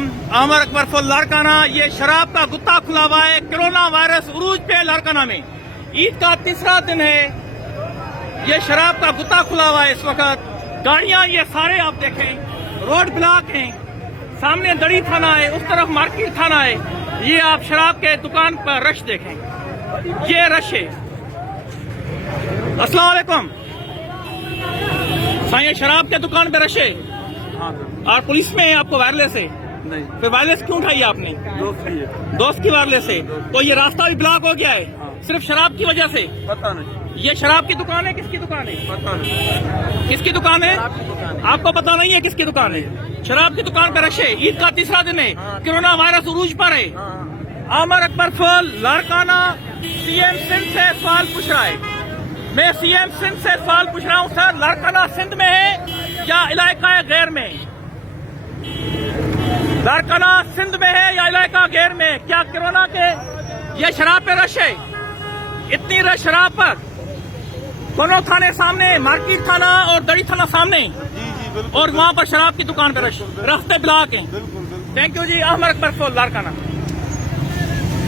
अलैकुम। अमर अकबर फुल लारकाना, ये शराब का गुत्ता खुला हुआ है। कोरोना वायरस उरूज पे लारकाना में ईद का तीसरा दिन है। ये शराब का गुत्ता खुला हुआ है। इस वक्त गाड़ियां ये सारे आप देखें, रोड ब्लॉक हैं। सामने दड़ी थाना है, उस तरफ मार्केट थाना है। ये आप शराब के दुकान पर रश देखें, ये रश है। अस्सलाम वालेकुम साईं, शराब के दुकान पे रश है और पुलिस में आपको वायरलेस है। नहीं, फिर वायरलेस क्यों उठाई आपने? दोस्त की वायरलेस है। तो ये रास्ता भी ब्लॉक हो गया है सिर्फ शराब की वजह से। पता नहीं, ये शराब की दुकान है, किसकी दुकान है? पता नहीं, किसकी दुकान है? आपको पता नहीं है किसकी दुकान है? शराब की दुकान पे रश है। ईद का तीसरा दिन है, कोरोना वायरस उरूज पर है। आमर अकबर फुल लारकाना सीएम सिंध से सवाल पूछ रहा है। मैं सीएम सिंध से सवाल पूछ रहा हूँ, सर लारकाना सिंध में है या इलाका गैर में? लारकाना सिंध में है या इलाका गैर में? क्या कोरोना के ये शराब पे रश है? इतनी रश शराब पर, दोनों थाने सामने, मार्केट थाना और दड़ी थाना सामने, और वहाँ पर शराब की दुकान पे रश, रास्ते ब्लॉक हैं। थैंक यू जी। अमर अकबर फुल लारकाना।